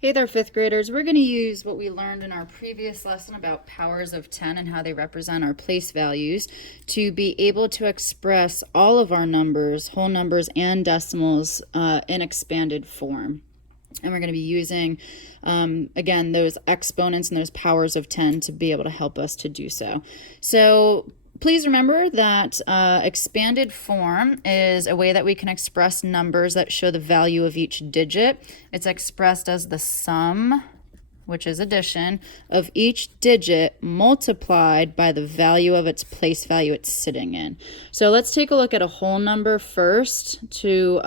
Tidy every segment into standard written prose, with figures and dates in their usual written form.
Hey there, fifth graders. We're going to use what we learned in our previous lesson about powers of 10 and how they represent our place values to be able to express all of our numbers, whole numbers and decimals, in expanded form. And we're going to be using, again, those exponents and those powers of 10 to be able to help us to do so. So please remember that expanded form is a way that we can express numbers that show the value of each digit. It's expressed as the sum, which is addition, of each digit multiplied by the value of its place value it's sitting in. So let's take a look at a whole number first to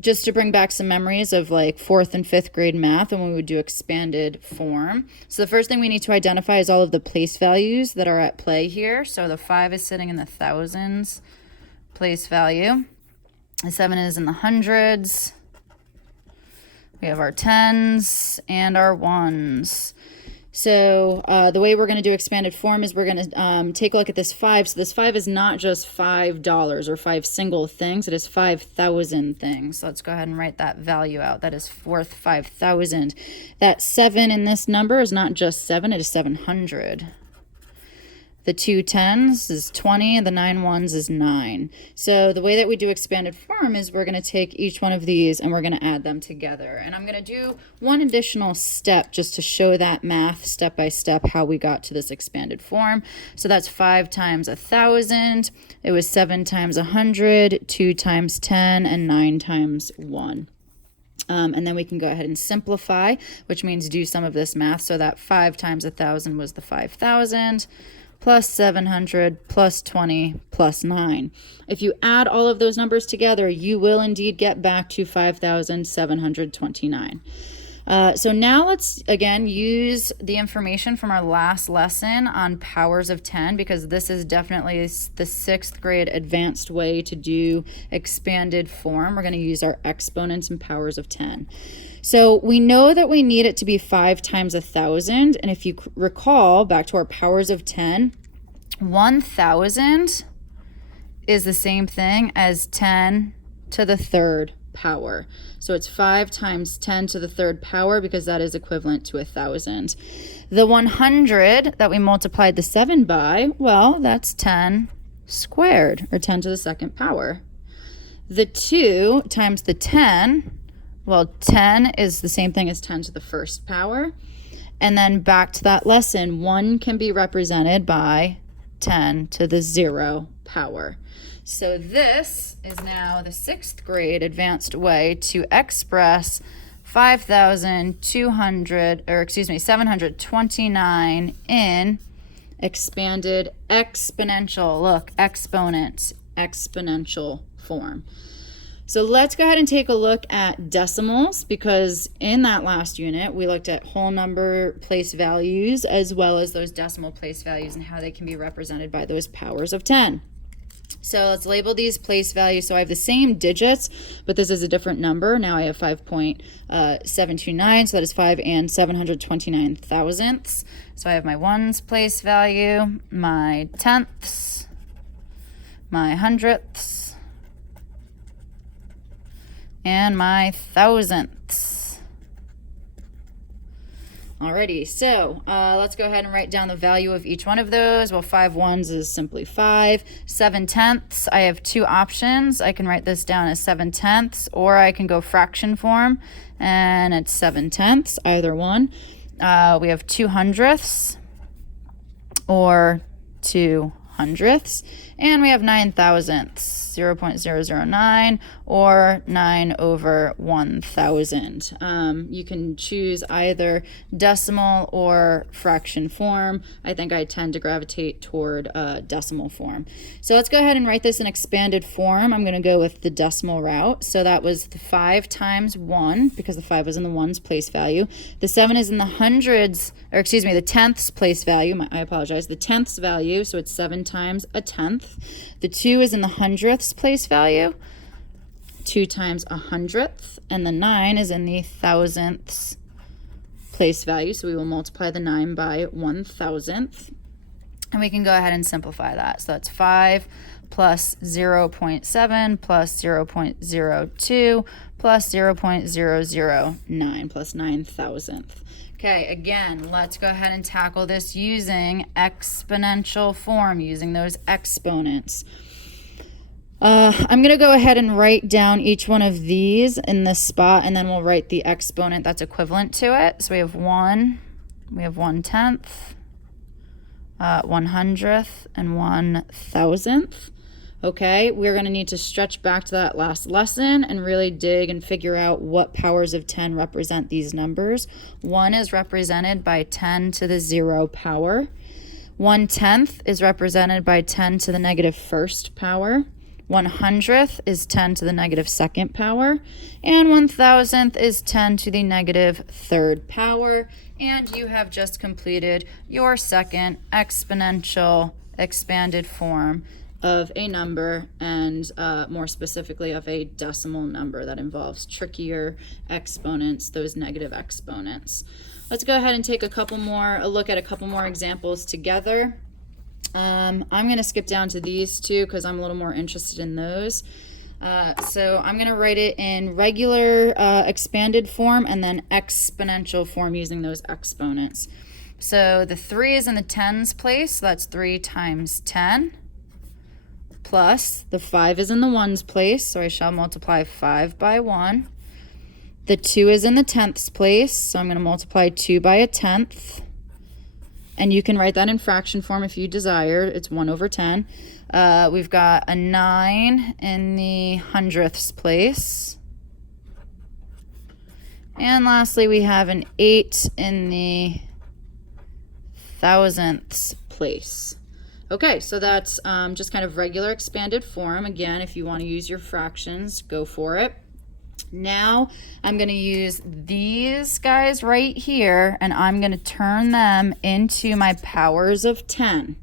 just to bring back some memories of like fourth and fifth grade math and when we would do expanded form. So the first thing we need to identify is all of the place values that are at play here. So the 5 is sitting in the thousands place value. The 7 is in the hundreds. We have our tens and our ones. So the way we're going to do expanded form is we're going to take a look at this 5. So this 5 is not just $5 or 5 single things. It is 5,000 things. So let's go ahead and write that value out. That is worth 5,000. That 7 in this number is not just 7. It is 700. The 2 tens is 20, the 9 ones is 9. So the way that we do expanded form is we're going to take each one of these and we're going to add them together. And I'm going to do one additional step just to show that math step by step how we got to this expanded form. So that's 5 times 1,000. It was 7 times 100, 2 times 10, and 9 times 1. And then we can go ahead and simplify, which means do some of this math. So that 5 times 1,000 was the 5,000. Plus 700, plus 20, plus 9. If you add all of those numbers together, you will indeed get back to 5,729. So now let's, again, use the information from our last lesson on powers of 10, because this is definitely the 6th grade advanced way to do expanded form. We're going to use our exponents and powers of 10. So we know that we need it to be 5 times 1,000. And if you recall back to our powers of 10, 1,000 is the same thing as 10 to the third power. So it's 5 times 10 to the third power because that is equivalent to 1,000. The 100 that we multiplied the 7 by, well, that's 10 squared, or 10 to the second power. The 2 times the 10, well, 10 is the same thing as 10 to the first power. And then back to that lesson, 1 can be represented by 10 to the 0 power. So this is now the 6th grade advanced way to express 729 in expanded exponential, look, exponents, exponential form. So let's go ahead and take a look at decimals, because in that last unit, we looked at whole number place values as well as those decimal place values and how they can be represented by those powers of 10. So let's label these place values. So I have the same digits, but this is a different number. Now I have 5.729, so that is 5 and 729 thousandths. So I have my ones place value, my tenths, my hundredths, and my thousandths. Alrighty, so let's go ahead and write down the value of each one of those. Well, 5 ones is simply 5. 7 tenths, I have 2 options. I can write this down as 7 tenths, or I can go fraction form, and it's 7 tenths, either one. We have 2 hundredths, or 2 hundredths, and we have 9 thousandths, 0.009, or 9 over 1,000. You can choose either decimal or fraction form. I think I tend to gravitate toward decimal form. So let's go ahead and write this in expanded form. I'm going to go with the decimal route. So that was the 5 times 1, because the 5 was in the ones place value. The 7 is in the hundreds, or excuse me, the tenths place value. I apologize. The tenths value, so it's 7 times a tenth. The 2 is in the hundredths place value, 2 times a hundredth, and the 9 is in the thousandths place value, so we will multiply the 9 by 1,000th, and we can go ahead and simplify that. So that's 5 plus 0.7 plus 0.02 plus 0.009 plus 9,000th. Okay, again, let's go ahead and tackle this using exponential form, using those exponents. I'm going to go ahead and write down each one of these in this spot, and then we'll write the exponent that's equivalent to it. So we have 1, we have 1/10, 1/100th, and 1,000th. Okay, we're going to need to stretch back to that last lesson and really dig and figure out what powers of 10 represent these numbers. 1 is represented by 10 to the 0 power. 1/10 is represented by 10 to the negative first power. 100th is 10 to the negative second power. And 1,000th is 10 to the negative third power. And you have just completed your second exponential expanded form of a number, and more specifically of a decimal number that involves trickier exponents, those negative exponents. Let's go ahead and take a look at a couple more examples together. I'm going to skip down to these two because I'm a little more interested in those. So I'm going to write it in regular expanded form and then exponential form using those exponents. So the 3 is in the tens place, so that's 3 times 10. Plus, the 5 is in the ones place, so I shall multiply 5 by 1. The 2 is in the tenths place, so I'm going to multiply 2 by a tenth. And you can write that in fraction form if you desire. It's 1 over 10. We've got a 9 in the hundredths place. And lastly, we have an 8 in the thousandths place. Okay, so that's just kind of regular expanded form. Again, if you want to use your fractions, go for it. Now I'm going to use these guys right here, and I'm going to turn them into my powers of 10.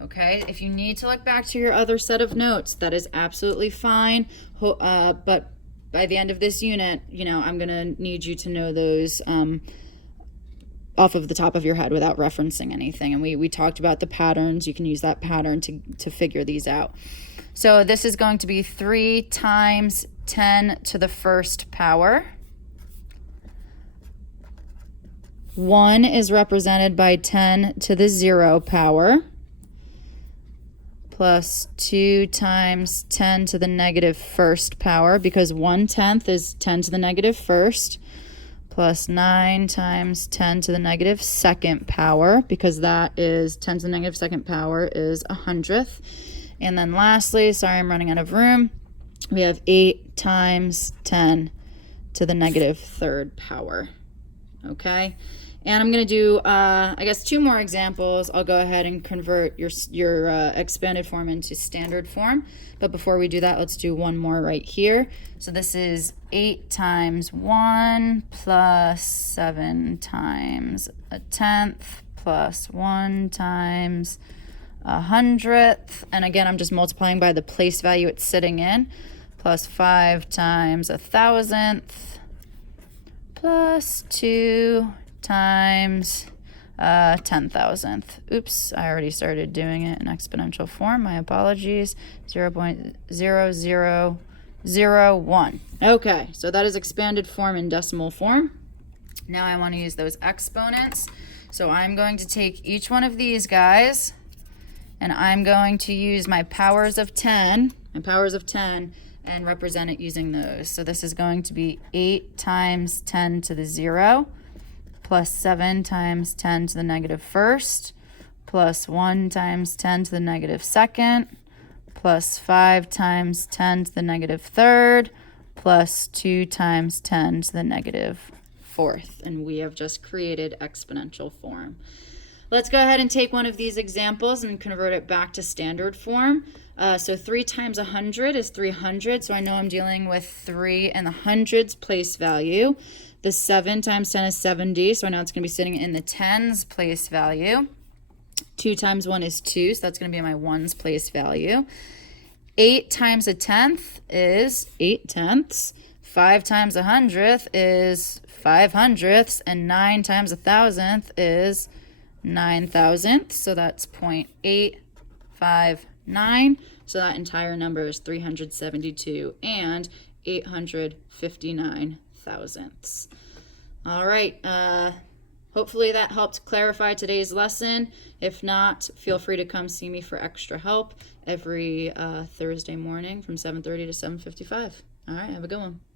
Okay, if you need to look back to your other set of notes, that is absolutely fine. But by the end of this unit, I'm going to need you to know those off of the top of your head without referencing anything. And we talked about the patterns. You can use that pattern to figure these out. So this is going to be 3 times 10 to the first power. 1 is represented by 10 to the 0 power. Plus 2 times 10 to the negative first power, because 1/10 is 10 to the negative first. Plus 9 times 10 to the negative second power, because that is 10 to the negative second power is 100th. And then lastly, sorry, I'm running out of room, we have 8 times 10 to the negative third power. Okay, and I'm going to do, I guess, 2 more examples. I'll go ahead and convert your expanded form into standard form. But before we do that, let's do one more right here. So this is 8 times 1 plus 7 times a tenth plus 1 times 100th. And again, I'm just multiplying by the place value it's sitting in. Plus 5 times 1,000th plus 2 times 10,000th. Oops, I already started doing it in exponential form. My apologies. 0.0001. Okay, so that is expanded form in decimal form. Now I want to use those exponents. So I'm going to take each one of these guys, and I'm going to use my powers of 10, and represent it using those. So this is going to be 8 times 10 to the 0. Plus 7 times 10 to the negative first, plus 1 times 10 to the negative second, plus 5 times 10 to the negative third, plus 2 times 10 to the negative fourth. And we have just created exponential form. Let's go ahead and take one of these examples and convert it back to standard form. So 3 times 100 is 300, so I know I'm dealing with 3 in the hundreds place value. The 7 times 10 is 70, so I know it's going to be sitting in the tens place value. 2 times 1 is 2, so that's going to be my ones place value. 8 times a tenth is 8 tenths. 5 times 100th is 5 hundredths. And 9 times 1,000th is 9 thousandths. So that's 0.859. So that entire number is 372. And 859 thousandths. All right. Hopefully that helped clarify today's lesson. If not, feel free to come see me for extra help every Thursday morning from 7:30 to 7:55. All right, have a good one.